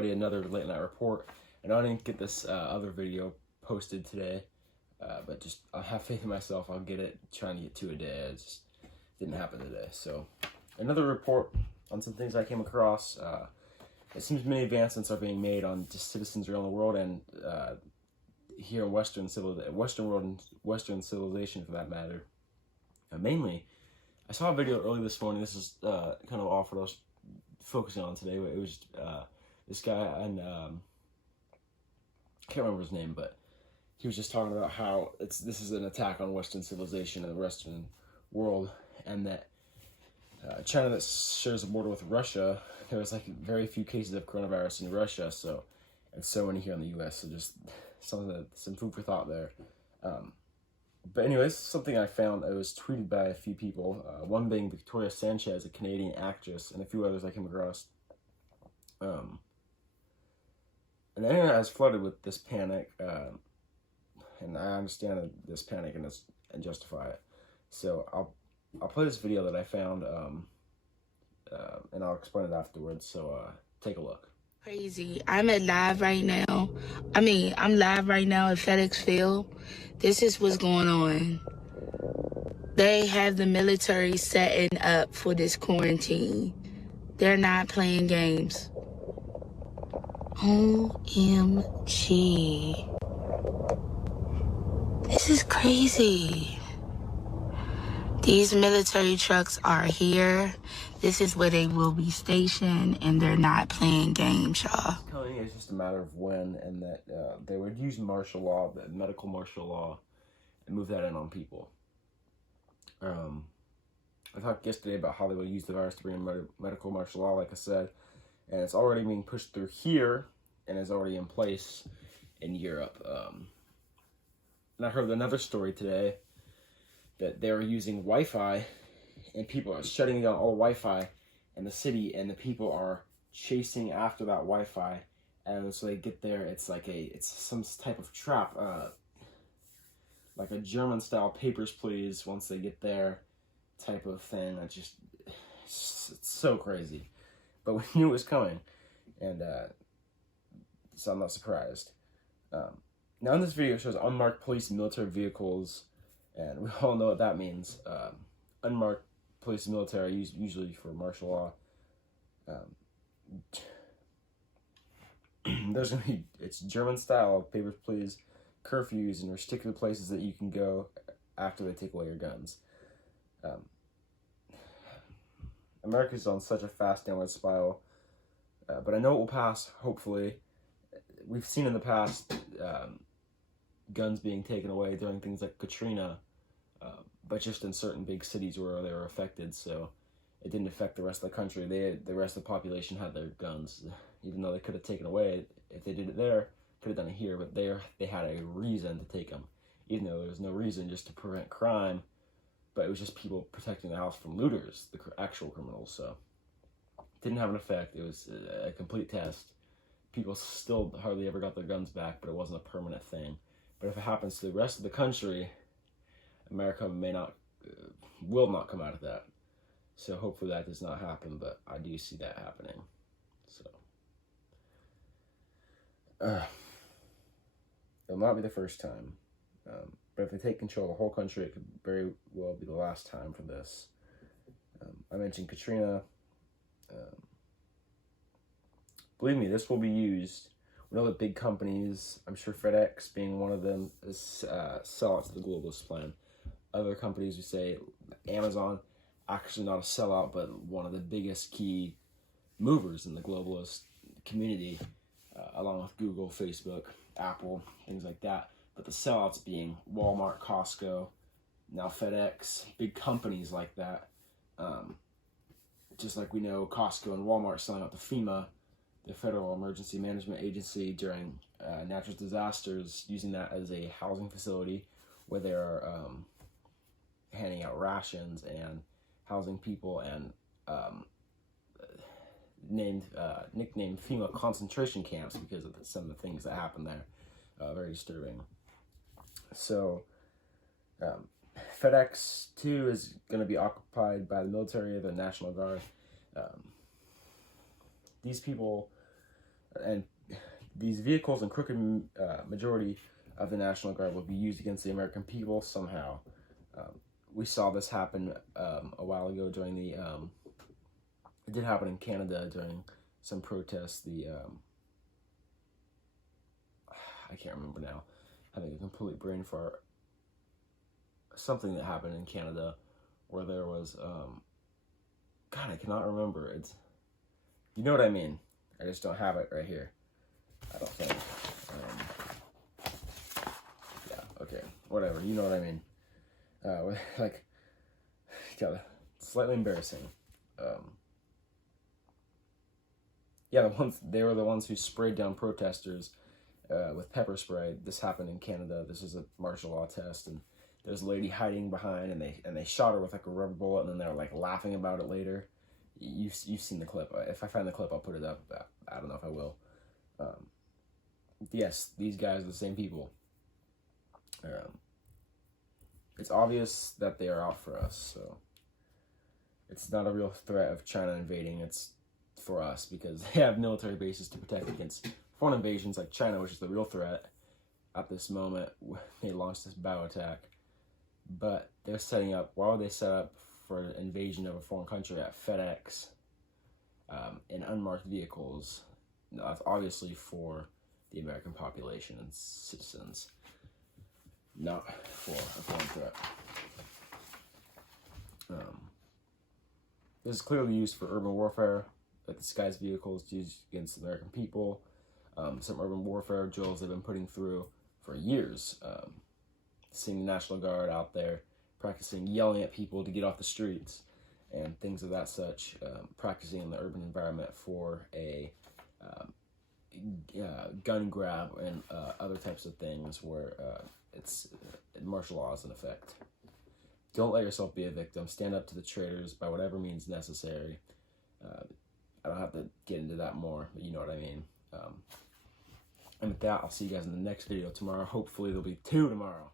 everybody, another late night report. And I didn't get this other video posted today, but just I have faith in myself. I'll get it. Trying to get 2 a day. It just didn't happen today. So another report on some things I came across. It seems many advancements are being made on just citizens around the world, and here in Western world and Western civilization for that matter. Mainly, I saw a video early this morning. This is kind of off what I was focusing on today. But it was this guy, and I can't remember his name, but he was just talking about how this is an attack on Western civilization and the Western world, and that China, that shares a border with Russia, there was like very few cases of coronavirus in Russia, and so many here in the U.S. So just some food for thought there. But anyways, something I found, it was tweeted by a few people, one being Victoria Sanchez, a Canadian actress, and a few others I came across. And the internet has flooded with this panic, and I understand this panic and justify it. So I'll play this video that I found, and I'll explain it afterwards. So take a look. Crazy. I'm live right now. I'm live right now at FedEx Field. This is what's going on. They have the military setting up for this quarantine. They're not playing games. OMG. This is crazy. These military trucks are here. This is where they will be stationed, and they're not playing games, y'all. It's just a matter of when, and that they would use martial law, the medical martial law, and move that in on people. I talked yesterday about how they would use the virus to bring in medical martial law, like I said, and it's already being pushed through here, and is already in place in Europe. And I heard another story today that they were using Wi-Fi, and people are shutting down all Wi-Fi in the city, and the people are chasing after that Wi-Fi, and so they get there. It's some type of trap, like a German-style Papers, Please. Once they get there, type of thing. It's so crazy, but we knew it was coming, and so I'm not surprised. Now in this video, it shows unmarked police and military vehicles. And we all know what that means. Unmarked police and military, usually for martial law. It's German style, Papers, Please, curfews, and restricted places that you can go after they take away your guns. America's on such a fast downward spiral, but I know it will pass, hopefully. We've seen in the past guns being taken away during things like Katrina, but just in certain big cities where they were affected, so it didn't affect the rest of the country. The rest of the population had their guns, even though they could have taken away. If they did it there, could have done it here, but they had a reason to take them, even though there was no reason, just to prevent crime, but it was just people protecting the house from looters, the actual criminals. So it didn't have an effect. It was a complete test. People still hardly ever got their guns back, but it wasn't a permanent thing. But if it happens to the rest of the country, America will not come out of that. So hopefully that does not happen, but I do see that happening. So it'll not be the first time, but if they take control of the whole country, it could very well be the last time for this. I mentioned Katrina. Believe me, this will be used. We know that big companies, I'm sure FedEx being one of them, sell out to the globalist plan. Other companies, we say Amazon, actually not a sellout, but one of the biggest key movers in the globalist community, along with Google, Facebook, Apple, things like that. But the sellouts being Walmart, Costco, now FedEx, big companies like that. Just like we know Costco and Walmart selling out to FEMA, the Federal Emergency Management Agency, during natural disasters, using that as a housing facility where they're handing out rations and housing people, and nicknamed FEMA concentration camps because of some of the things that happened there. Very disturbing. So FedEx too is going to be occupied by the military, the National Guard. These people, And these vehicles and crooked majority of the National Guard will be used against the American people somehow. We saw this happen a while ago during the, it did happen in Canada during some protests. I can't remember now, having a complete brain fart. Something that happened in Canada where there was, God, I cannot remember. It's, you know what I mean. I just don't have it right here. I don't think. Yeah, okay, whatever. You know what I mean. Like, yeah, slightly embarrassing. Yeah, they were the ones who sprayed down protesters with pepper spray. This happened in Canada. This is a martial law test, and there's a lady hiding behind, and they shot her with like a rubber bullet, and then they were like laughing about it later. You've seen the clip. If I find the clip, I'll put it up. I don't know if I will. Yes, these guys are the same people. It's obvious that they are out for us. So it's not a real threat of China invading. It's for us because they have military bases to protect against foreign invasions like China, which is the real threat at this moment. They launched this bio attack, but they're setting up. Why would they set up for an invasion of a foreign country at FedEx in unmarked vehicles? No, that's obviously for the American population and citizens, not for a foreign threat. This is clearly used for urban warfare, like disguised vehicles used against the American people. Some urban warfare drills they've been putting through for years. Seeing the National Guard out there practicing yelling at people to get off the streets and things of that such, practicing in the urban environment for a gun grab and other types of things where it's martial law is in effect. Don't let yourself be a victim. Stand up to the traitors by whatever means necessary. I don't have to get into that more, but you know what I mean. And with that, I'll see you guys in the next video tomorrow. Hopefully there'll be 2 tomorrow.